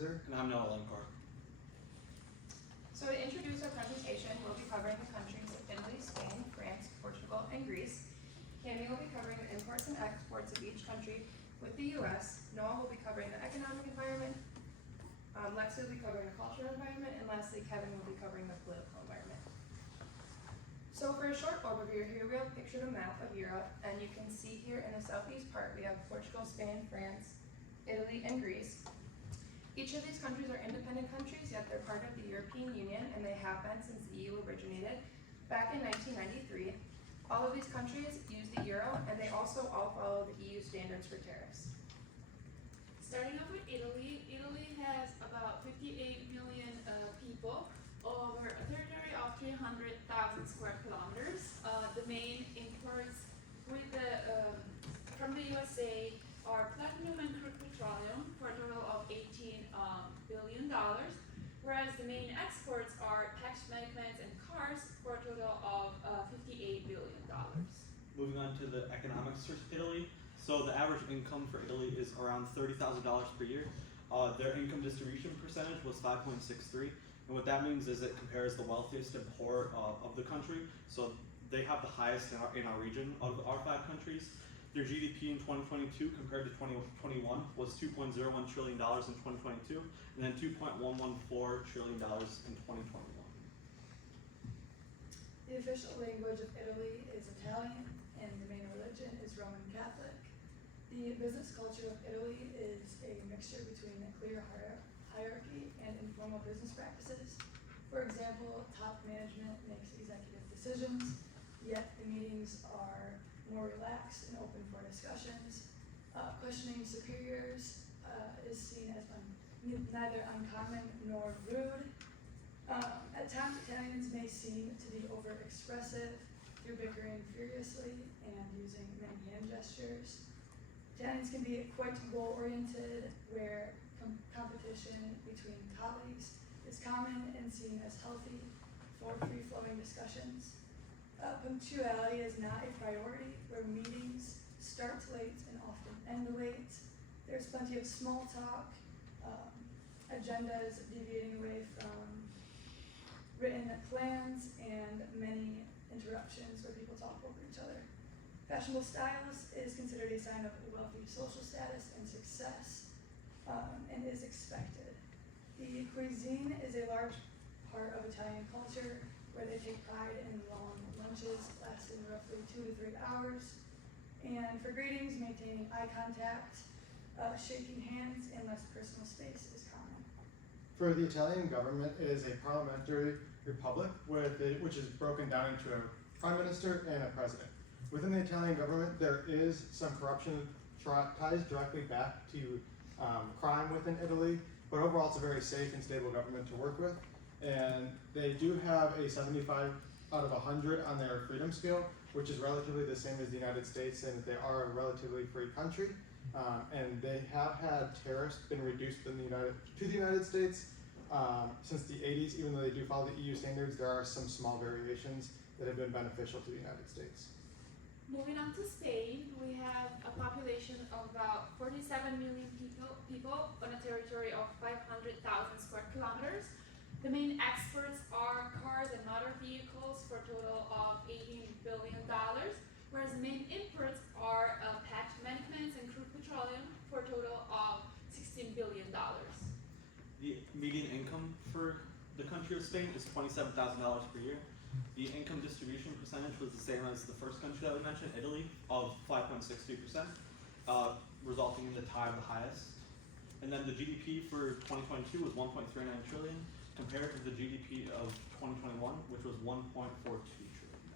Windsor. And I'm Noah Lencor. So to introduce our presentation, we'll be covering the countries of Italy, Spain, France, Portugal, and Greece. Cami will be covering the imports and exports of each country with the US. Noah will be covering the economic environment. Lexi will be covering the cultural environment. And lastly, Kevin will be covering the political environment. So for a short overview, here we have pictured a map of Europe. And you can see here in the southeast part, we have Portugal, Spain, France, Italy, and Greece. Each of these countries are independent countries, yet they're part of the European Union, and they have been since the EU originated back in 1993. All of these countries use the euro, and they also all follow the EU standards for tariffs. Starting off with Italy, Italy has about 58 million people over a territory of 300,000 square kilometers. The main imports from the USA are platinum and crude petroleum for a total of $18 billion, whereas the main exports are packaged medicaments and cars for a total of $58 billion. Moving on to the economics for Italy. So the average income for Italy is around $30,000 per year. Their income distribution percentage was 5.63, and what that means is it compares the wealthiest and poor of the country. So they have the highest in our region of our 5 countries. Their GDP in 2022 compared to 2021 was $2.01 trillion in 2022, and then $2.114 trillion in 2021. The official language of Italy is Italian, and the main religion is Roman Catholic. The business culture of Italy is a mixture between a clear hierarchy and informal business practices. For example, top management makes executive decisions, yet the meetings are more relaxed and open for discussions. Questioning superiors is seen as neither uncommon nor rude. At times, Italians may seem to be over-expressive through bickering furiously and using many hand gestures. Italians can be quite goal-oriented, where competition between colleagues is common and seen as healthy for free-flowing discussions. Punctuality is not a priority, where meetings start late and often end late. There's plenty of small talk, agendas deviating away from written plans, and many interruptions where people talk over each other. Fashionable styles is considered a sign of wealthy social status and success, and is expected. The cuisine is a large part of Italian culture, where they take pride in long lunches lasting roughly 2 to 3 hours. And for greetings, maintaining eye contact, shaking hands, and less personal space is common. For the Italian government, it is a parliamentary republic which is broken down into a prime minister and a president. Within the Italian government, there is some corruption ties directly back to crime within Italy, but overall it's a very safe and stable government to work with. And they do have a 75 out of 100 on their freedom scale, which is relatively the same as the United States, and they are a relatively free country. And they have had tariffs been reduced to the United States since the 80s. Even though they do follow the EU standards, there are some small variations that have been beneficial to the United States. Moving on to Spain, we have a population of about 47 million people on a territory of 500,000 square kilometers. The main exports are cars and motor vehicles for a total of $18 billion, whereas the main imports are packaged medicaments and crude petroleum for a total of $16 billion. The median income for the country of Spain is $27,000 per year. The income distribution percentage was the same as the first country that we mentioned, Italy, of 5.63%, resulting in the tie of the highest. And then the GDP for 2022 was 1.39 trillion, compared to the GDP of 2021, which was 1.42 trillion.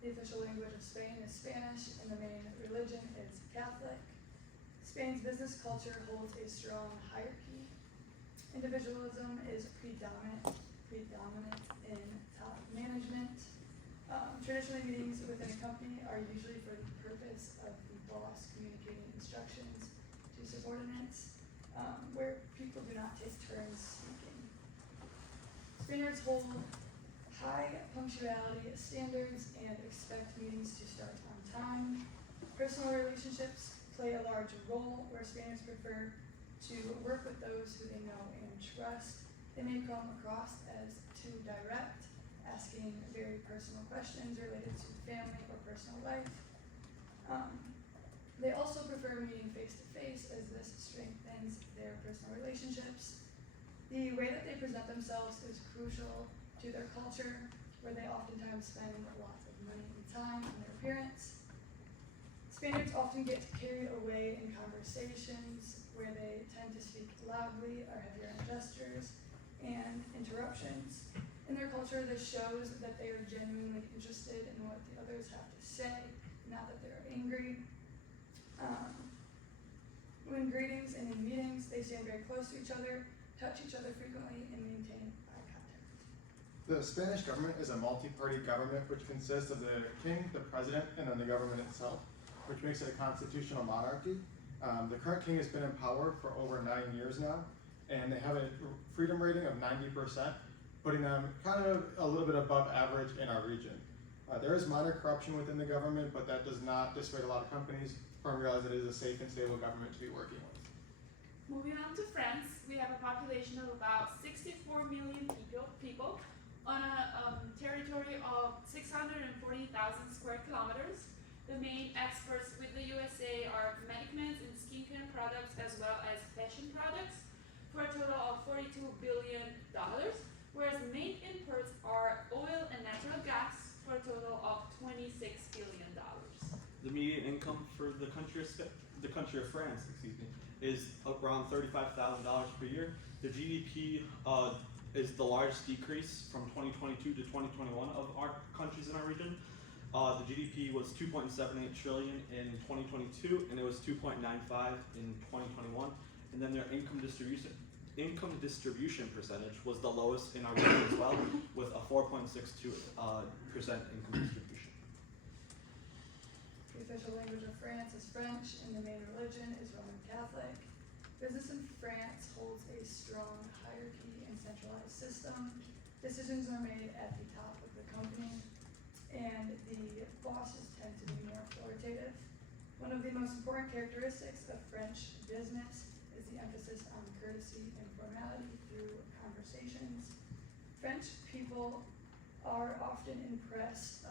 The official language of Spain is Spanish, and the main religion is Catholic. Spain's business culture holds a strong hierarchy. Individualism is predominant in top management. Traditionally, meetings within a company are usually for the purpose of the boss communicating instructions to subordinates, where people do not take turns speaking. Spaniards hold high punctuality standards and expect meetings to start on time. Personal relationships play a large role, where Spaniards prefer to work with those who they know and trust. They may come across as too direct, asking very personal questions related to family or personal life. They also prefer meeting face to face as this strengthens their personal relationships. The way that they present themselves is crucial to their culture, where they oftentimes spend lots of money and time on their appearance. Spaniards often get carried away in conversations where they tend to speak loudly or have hearing gestures and interruptions. In their culture, this shows that they are genuinely interested in what the others have to say, not that they're angry. When greetings and in meetings, they stand very close to each other, touch each other frequently, and maintain eye contact. The Spanish government is a multi-party government which consists of the king, the president, and then the government itself, which makes it a constitutional monarchy. The current king has been in power for over 9 years now, and they have a freedom rating of 90%, putting them kind of a little bit above average in our region. There is minor corruption within the government, but that does not dissuade a lot of companies from realizing it is a safe and stable government to be working with. Moving on to France, we have a population of about 64 million people on a territory of 640,000 square kilometers. The main exports with the USA are medicaments and skincare products as well as fashion products for a total of $42 billion, whereas the main imports are oil and natural gas for a total of $26 billion. The median income for the country of France, is around $35,000 per year. The GDP is the largest decrease from 2022 to 2021 of our countries in our region. The GDP was 2.78 trillion in 2022, and it was 2.95 in 2021. And then their income distribution percentage was the lowest in our region as well, with a 4.62% income distribution. The official language of France is French, and the main religion is Roman Catholic. Business in France holds a strong hierarchy and centralized system. Decisions are made at the top of the company, and the bosses tend to be more authoritative. One of the most important characteristics of French business is the emphasis on courtesy and formality through conversations. French people are often impressed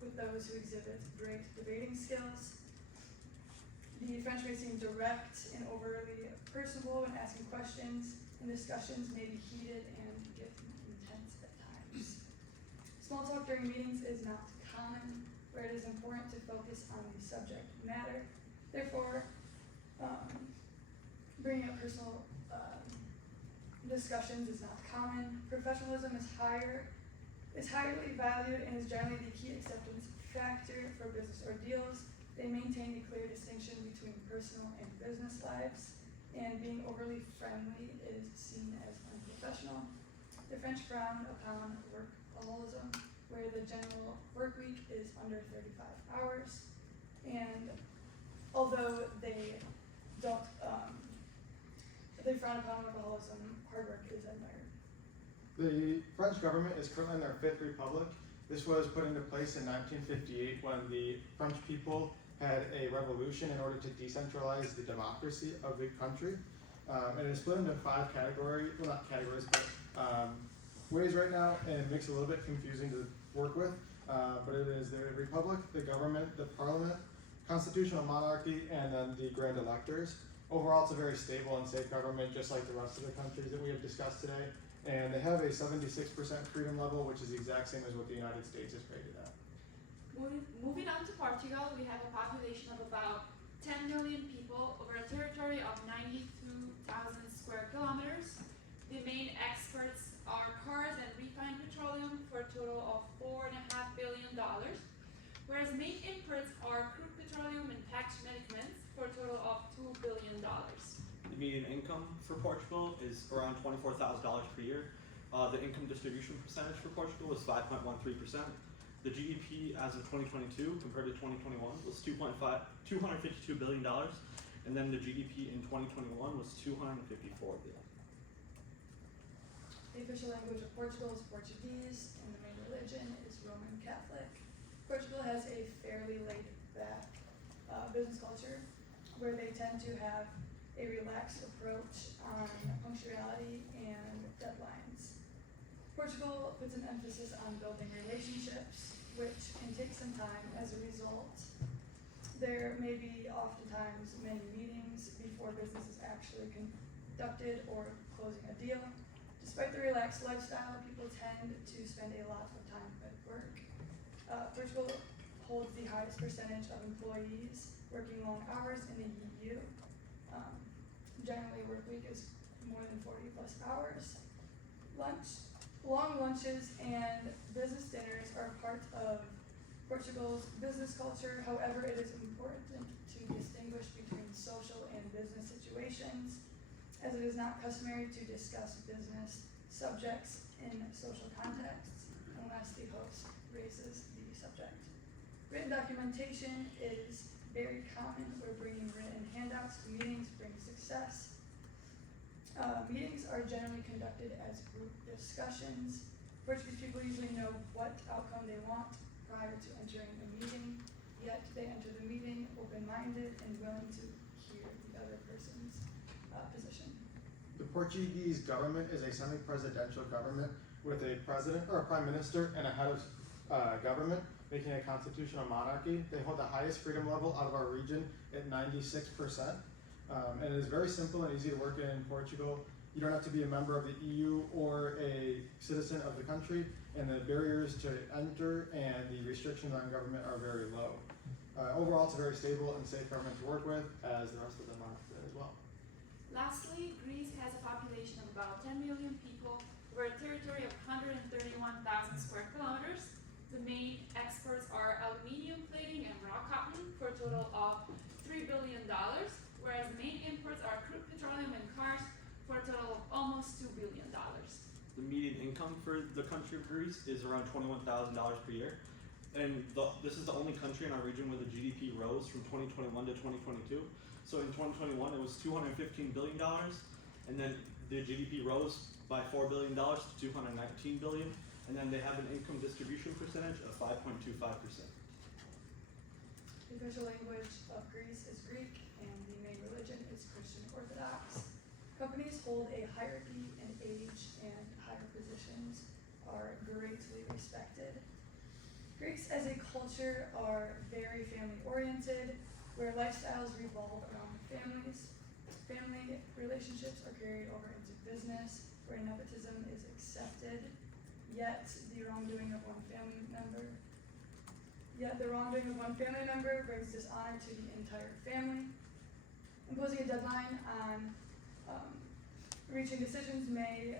with those who exhibit great debating skills. The French may seem direct and overly personable when asking questions, and discussions may be heated and get intense at times. Small talk during meetings is not common, where it is important to focus on the subject matter. Therefore, bringing up personal discussions is not common. Professionalism is highly valued and is generally the key acceptance factor for business ordeals. They maintain a clear distinction between personal and business lives, and being overly friendly is seen as unprofessional. The French frown upon workaholism, where the general work week is under 35 hours, and although they don't, they frown upon workaholism, hard work is admired. The French government is currently in their 5th republic. This was put into place in 1958 when the French people had a revolution in order to decentralize the democracy of the country. And it's split into 5 categories, well, not categories, but ways right now, and it makes it a little bit confusing to work with. But it is the republic, the government, the parliament, constitutional monarchy, and then the grand electors. Overall, it's a very stable and safe government, just like the rest of the countries that we have discussed today. And they have a 76% freedom level, which is the exact same as what the United States is rated at. Moving on to Portugal, we have a population of about 10 million people over a territory of 92,000 square kilometers. The main exports are cars and refined petroleum for a total of $4.5 billion, whereas main imports are crude petroleum and packaged medicaments for a total of $2 billion. The median income for Portugal is around $24,000 per year. The income distribution percentage for Portugal was 5.13%. The GDP as of 2022 compared to 2021 was $252 billion, and then the GDP in 2021 was $254 billion. The official language of Portugal is Portuguese, and the main religion is Roman Catholic. Portugal has a fairly laid-back business culture. where they tend to have a relaxed approach on punctuality and deadlines. Portugal puts an emphasis on building relationships, which can take some time. As a result, there may be oftentimes many meetings before business is actually conducted or closing a deal. Despite the relaxed lifestyle, people tend to spend a lot of time at work. Portugal holds the highest percentage of employees working long hours in the EU. Generally, work week is more than 40 plus hours. Long lunches and business dinners are part of Portugal's business culture. However, it is important to distinguish between social and business situations, as it is not customary to discuss business subjects in social contexts unless the host raises the subject. Written documentation is very common, where bringing written handouts to meetings brings success. Meetings are generally conducted as group discussions. Portuguese people usually know what outcome they want prior to entering the meeting, yet they enter the meeting open-minded and willing to hear the other person's position. The Portuguese government is a semi-presidential government with a president or a prime minister and a head of government, making a constitutional monarchy. They hold the highest freedom level out of our region at 96%. And it is very simple and easy to work in Portugal. You don't have to be a member of the EU or a citizen of the country, and the barriers to enter and the restrictions on government are very low. Overall, it's a very stable and safe government to work with, as the rest of them are as well. Lastly, Greece has a population of about 10 million people over a territory of 131,000 square kilometers. The main exports are aluminium plating and raw cotton for a total of $3 billion, whereas the main imports are crude petroleum and cars for a total of almost $2 billion. The median income for the country of Greece is around $21,000 per year. And this is the only country in our region where the GDP rose from 2021 to 2022. So in 2021, it was $215 billion, and then the GDP rose by $4 billion to $219 billion, and then they have an income distribution percentage of 5.25%. The official language of Greece is Greek, and the main religion is Christian Orthodox. Companies hold a hierarchy, and age and higher positions are greatly respected. Greeks as a culture are very family-oriented, where lifestyles revolve around families. Family relationships are carried over into business, where nepotism is accepted, yet the wrongdoing of one family member brings dishonor to the entire family. Imposing a deadline on reaching decisions may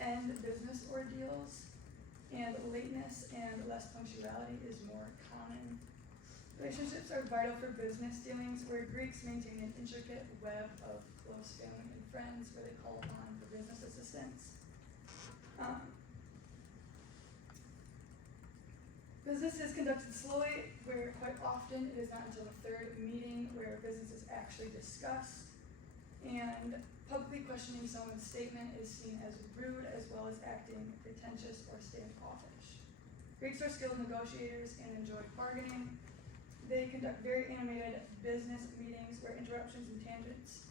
end business ordeals, and lateness and less punctuality is more common. Relationships are vital for business dealings, where Greeks maintain an intricate web of close family and friends where they call upon for business assistance. Business is conducted slowly, where quite often it is not until the third meeting where business is actually discussed. And publicly questioning someone's statement is seen as rude, as well as acting pretentious or standoffish. Greeks are skilled negotiators and enjoy bargaining. They conduct very animated business meetings where interruptions and tangents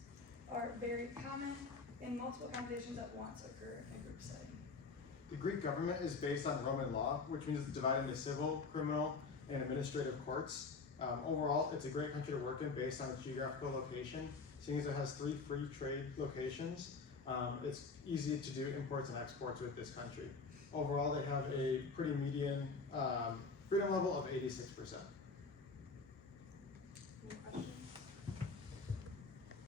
are very common, and multiple conversations at once occur in a group setting. The Greek government is based on Roman law, which means it's divided into civil, criminal, and administrative courts. Overall, it's a great country to work in based on its geographical location. Seeing as it has 3 free trade locations, it's easy to do imports and exports with this country. Overall, they have a pretty median freedom level of 86%.